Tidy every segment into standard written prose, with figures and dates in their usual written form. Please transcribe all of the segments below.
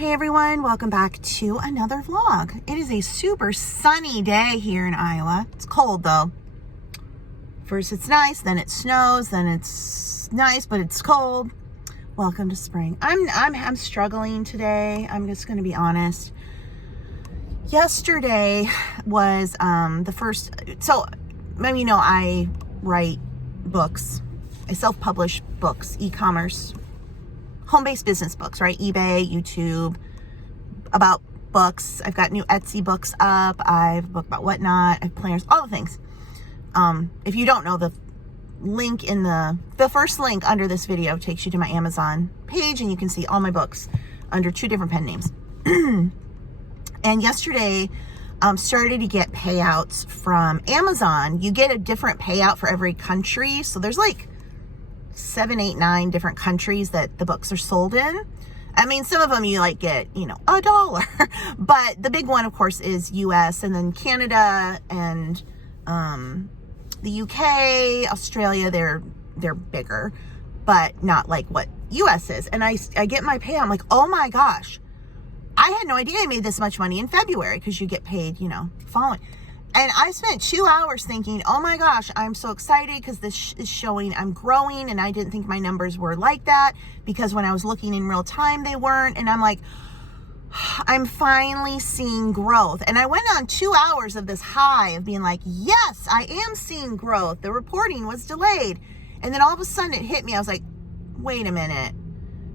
Hey everyone, welcome back to another vlog. It is a super sunny day here in Iowa. It's cold though. First it's nice, then it snows, then it's nice, but it's cold. Welcome to spring. I'm struggling today. I'm just gonna be honest. Yesterday was the first, so maybe you know I write books. I self-publish books, e-commerce, home-based business books, right? eBay, YouTube, about books. I've got new Etsy books up. I've a book about whatnot. I have planners, all the things. If you don't know, the link in the first link under this video takes you to my Amazon page, and you can see all my books under 2 different pen names. And yesterday, started to get payouts from Amazon. You get a different payout for every country. So there's like 7, 8, 9 different countries that the books are sold in. I mean, some of them you like get, $1, but the big one, of course, is US, and then Canada and the UK, Australia. They're bigger, but not like what US is. And I get my payout. I'm like, oh my gosh, I had no idea I made this much money in February, because you get paid, following. And I spent 2 hours thinking, oh my gosh, I'm so excited because this is showing I'm growing, and I didn't think my numbers were like that, because when I was looking in real time, they weren't. And I'm like, I'm finally seeing growth. And I went on 2 hours of this high of being like, yes, I am seeing growth. The reporting was delayed. And then all of a sudden it hit me. I was like, wait a minute.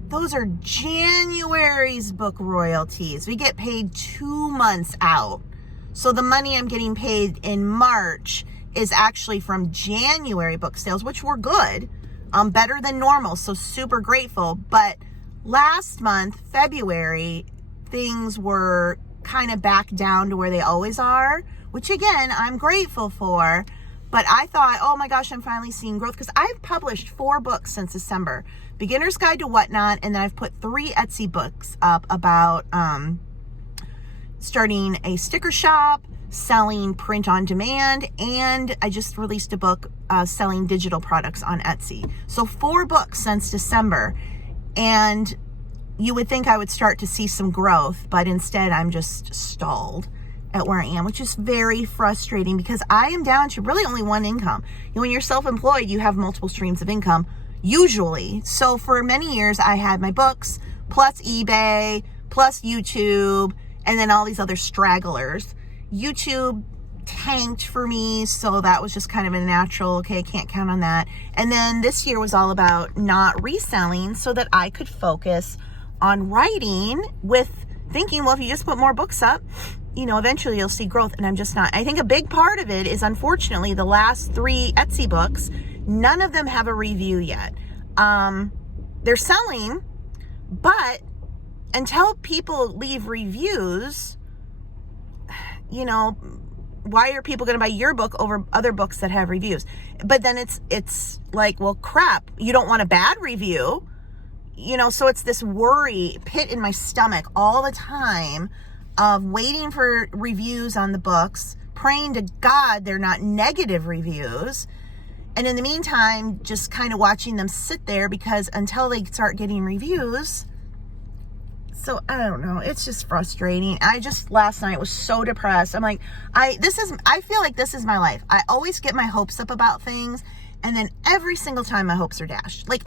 Those are January's book royalties. We get paid 2 months out. So the money I'm getting paid in March is actually from January book sales, which were good, better than normal. So super grateful. But last month, February, things were kind of back down to where they always are, which again, I'm grateful for. But I thought, oh my gosh, I'm finally seeing growth, because I've published 4 books since December. Beginner's Guide to Whatnot, and then I've put 3 Etsy books up about starting a sticker shop, selling print on demand, and I just released a book selling digital products on Etsy. So 4 books since December, and you would think I would start to see some growth, but instead I'm just stalled at where I am, which is very frustrating, because I am down to really only one income. When you're self-employed, you have multiple streams of income, usually. So for many years, I had my books, plus eBay, plus YouTube, and then all these other stragglers. YouTube tanked for me, so that was just kind of a natural, okay, I can't count on that. And then this year was all about not reselling, so that I could focus on writing, with thinking, well, if you just put more books up, eventually you'll see growth. And I'm just not. I think a big part of it is, unfortunately, the last 3 Etsy books, none of them have a review yet. They're selling, but until people leave reviews, why are people going to buy your book over other books that have reviews? But then it's like, well, crap, you don't want a bad review, so it's this worry pit in my stomach all the time of waiting for reviews on the books, praying to God they're not negative reviews. And in the meantime, just kind of watching them sit there, because until they start getting reviews. So I don't know. It's just frustrating. Last night was so depressed. I'm like, I feel like this is my life. I always get my hopes up about things, and then every single time my hopes are dashed. Like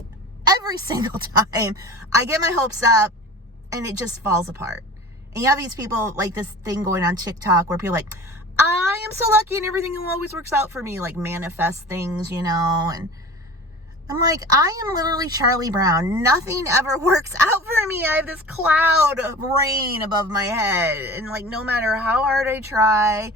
every single time I get my hopes up and it just falls apart. And you have these people, like this thing going on TikTok where people are like, I am so lucky and everything always works out for me, like manifest things, and I'm like, I am literally Charlie Brown. Nothing ever works out for me. I have this cloud of rain above my head, and like no matter how hard I try,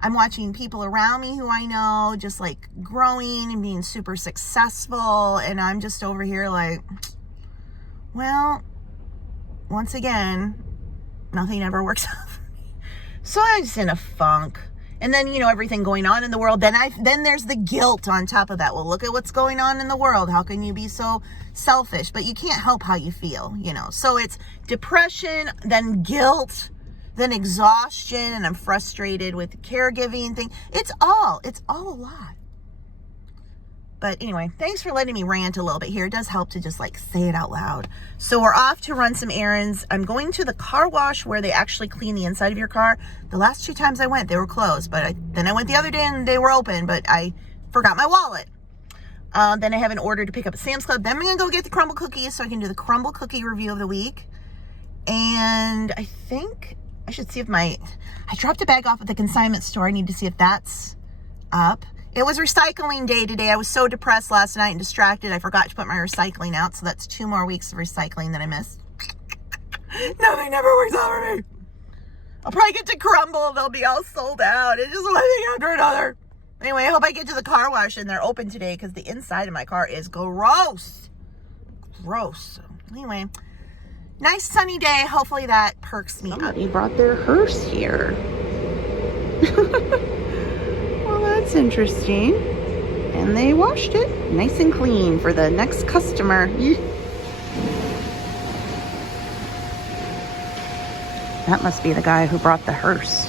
I'm watching people around me who I know just like growing and being super successful, and I'm just over here like, well, once again, nothing ever works out for me. So I'm just in a funk. And then, everything going on in the world. Then there's the guilt on top of that. Well, look at what's going on in the world. How can you be so selfish? But you can't help how you feel, So it's depression, then guilt, then exhaustion, and I'm frustrated with the caregiving thing. It's all a lot. But anyway, thanks for letting me rant a little bit here. It does help to just like say it out loud. So we're off to run some errands. I'm going to the car wash where they actually clean the inside of your car. The last 2 times I went, they were closed. But then I went the other day and they were open, but I forgot my wallet. Then I have an order to pick up at Sam's Club. Then I'm going to go get the crumble cookies so I can do the crumble cookie review of the week. And I think I should see if I dropped a bag off at the consignment store. I need to see if that's up. It was recycling day today. I was so depressed last night and distracted. I forgot to put my recycling out. So that's 2 more weeks of recycling that I missed. Nothing never works out for me. I'll probably get to crumble. They'll be all sold out. It's just one thing after another. Anyway, I hope I get to the car wash and they're open today because the inside of my car is gross. Gross. Anyway, nice sunny day. Hopefully that perks me up. Somebody brought their hearse here. Well, that's interesting. And they washed it nice and clean for the next customer. That must be the guy who brought the hearse.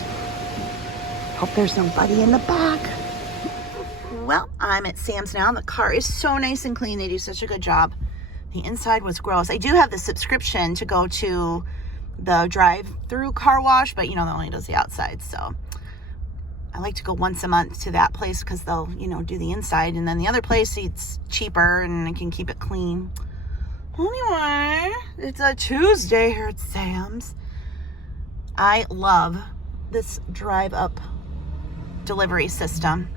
Hope there's nobody in the back. Well, I'm at Sam's now. The car is so nice and clean. They do such a good job. The inside was gross. I do have the subscription to go to the drive-through car wash, but you know, that only does the outside. So I like to go once a month to that place because they'll, you know, do the inside. And then the other place, it's cheaper and I can keep it clean. Anyway, it's a Tuesday here at Sam's. I love this drive-up delivery system.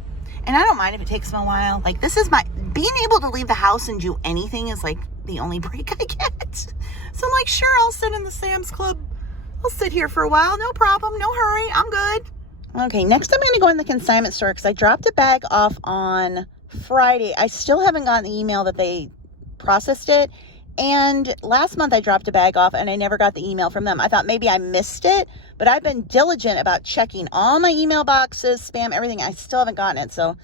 And I don't mind if it takes them a while. Like, this is being able to leave the house and do anything is like the only break I get. So I'm like, sure, I'll sit in the Sam's Club. I'll sit here for a while. No problem. No hurry. I'm good. Okay, next I'm going to go in the consignment store because I dropped a bag off on Friday. I still haven't gotten the email that they processed it. And last month I dropped a bag off and I never got the email from them. I thought maybe I missed it, but I've been diligent about checking all my email boxes, spam, everything. I still haven't gotten it. So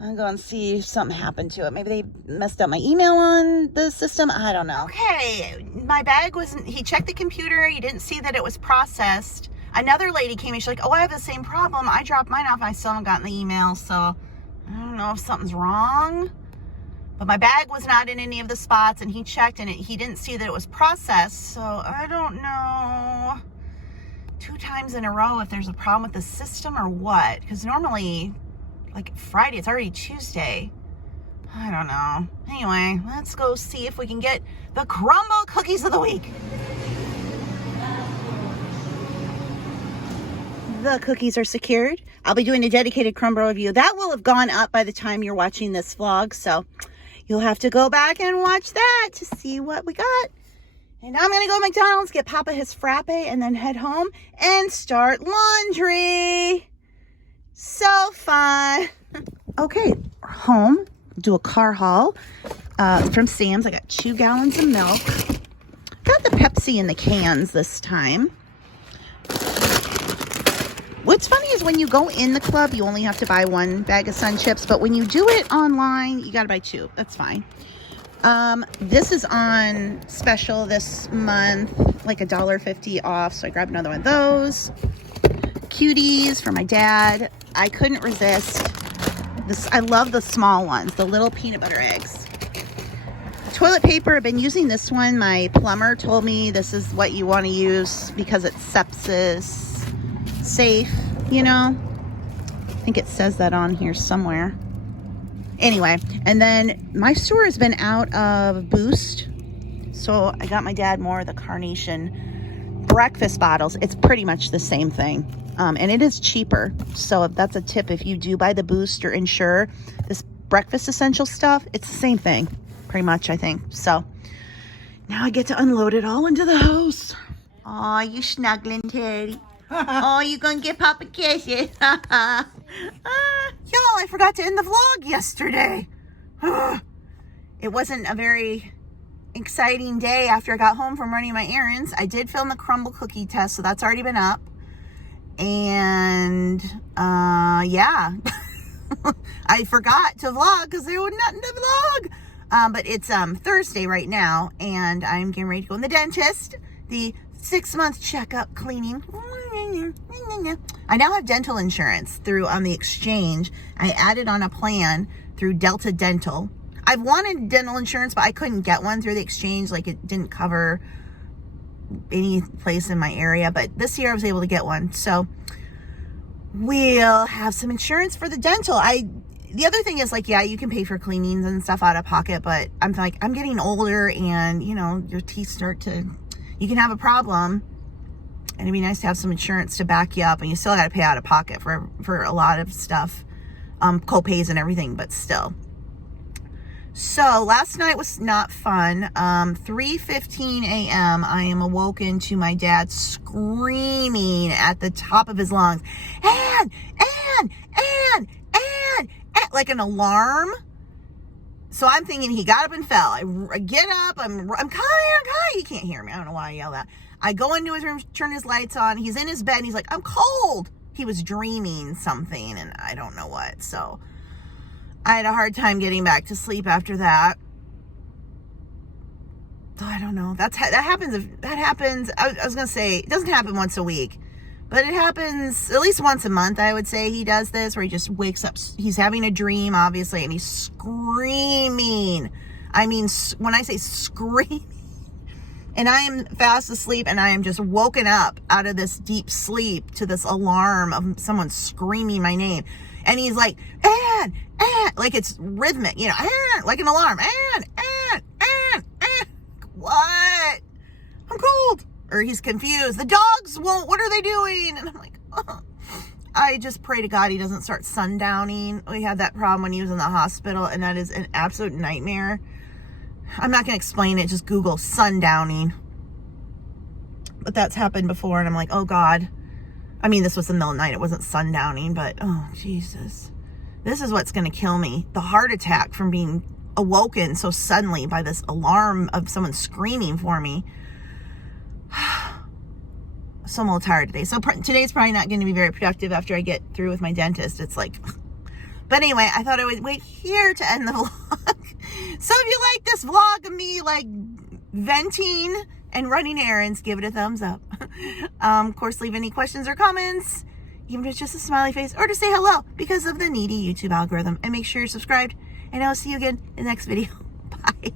I'll go and see if something happened to it. Maybe they messed up my email on the system. I don't know. Okay, my bag wasn't, he checked the computer. He didn't see that it was processed. Another lady came in. She's like, oh, I have the same problem. I dropped mine off. I still haven't gotten the email. So I don't know if something's wrong. But my bag was not in any of the spots, and he checked, and he didn't see that it was processed. So I don't know 2 times in a row if there's a problem with the system or what. Because normally, like Friday, it's already Tuesday. I don't know. Anyway, let's go see if we can get the crumble cookies of the week. The cookies are secured. I'll be doing a dedicated crumble review. That will have gone up by the time you're watching this vlog. So you'll have to go back and watch that to see what we got. And now I'm going to go to McDonald's, get Papa his frappe, and then head home and start laundry. So fun. Okay, home. Do a car haul from Sam's. I got 2 gallons of milk. Got the Pepsi in the cans this time. What's funny is when you go in the club, you only have to buy 1 bag of Sun Chips. But when you do it online, you got to buy 2. That's fine. This is on special this month, like $1.50 off. So I grabbed another one of those. Cuties for my dad. I couldn't resist. I love the small ones, the little peanut butter eggs. Toilet paper, I've been using this one. My plumber told me this is what you want to use because it's sepsis safe, you know. I think it says that on here somewhere. Anyway, and then my store has been out of Boost, so I got my dad more of the Carnation breakfast bottles. It's pretty much the same thing, and it is cheaper. So that's a tip if you do buy the Boost or Ensure, this breakfast essential stuff, it's the same thing, pretty much, I think. So now I get to unload it all into the house. Aw, you snuggling, Teddy. Oh, you gonna get Papa kisses? Y'all, I forgot to end the vlog yesterday. It wasn't a very exciting day after I got home from running my errands. I did film the crumble cookie test, so that's already been up. And yeah, I forgot to vlog because there was nothing to vlog. But it's Thursday right now, and I'm getting ready to go in the dentist. The 6-month checkup cleaning. I now have dental insurance through the exchange. I added on a plan through Delta Dental. I've wanted dental insurance, but I couldn't get one through the exchange. Like, it didn't cover any place in my area. But this year I was able to get one. So we'll have some insurance for the dental. The other thing is, like, yeah, you can pay for cleanings and stuff out of pocket, but I'm getting older, and, you know, your teeth you can have a problem, and it'd be nice to have some insurance to back you up, and you still got to pay out of pocket for a lot of stuff, co-pays and everything, but still. So last night was not fun. 3:15 a.m. I am awoken to my dad screaming at the top of his lungs, and, like an alarm. So I'm thinking he got up and fell. I get up, I'm coming. He can't hear me. I don't know why I yell that. I go into his room, turn his lights on. He's in his bed, and he's like, I'm cold. He was dreaming something, and I don't know what. So I had a hard time getting back to sleep after that. So I don't know. That happens. I was going to say, it doesn't happen once a week, but it happens at least once a month, I would say. He does this where he just wakes up. He's having a dream, obviously, and he's screaming. I mean, when I say screaming, and I am fast asleep, and I am just woken up out of this deep sleep to this alarm of someone screaming my name. And he's like, and, like it's rhythmic, you know, and, like an alarm, and, what? I'm cold. Or he's confused. The dogs won't, what are they doing? And I'm like, oh. I just pray to God he doesn't start sundowning. We had that problem when he was in the hospital, and that is an absolute nightmare. I'm not going to explain it. Just Google sundowning. But that's happened before, and I'm like, oh God. I mean, this was the middle of the night. It wasn't sundowning, but oh, Jesus. This is what's going to kill me. The heart attack from being awoken so suddenly by this alarm of someone screaming for me. So I'm a little tired today. So today's probably not going to be very productive after I get through with my dentist. It's like, but anyway, I thought I would wait here to end the vlog. So if you like this vlog of me like venting and running errands, give it a thumbs up. Of course, leave any questions or comments, even if it's just a smiley face, or to say hello because of the needy YouTube algorithm. And make sure you're subscribed, and I'll see you again in the next video. Bye.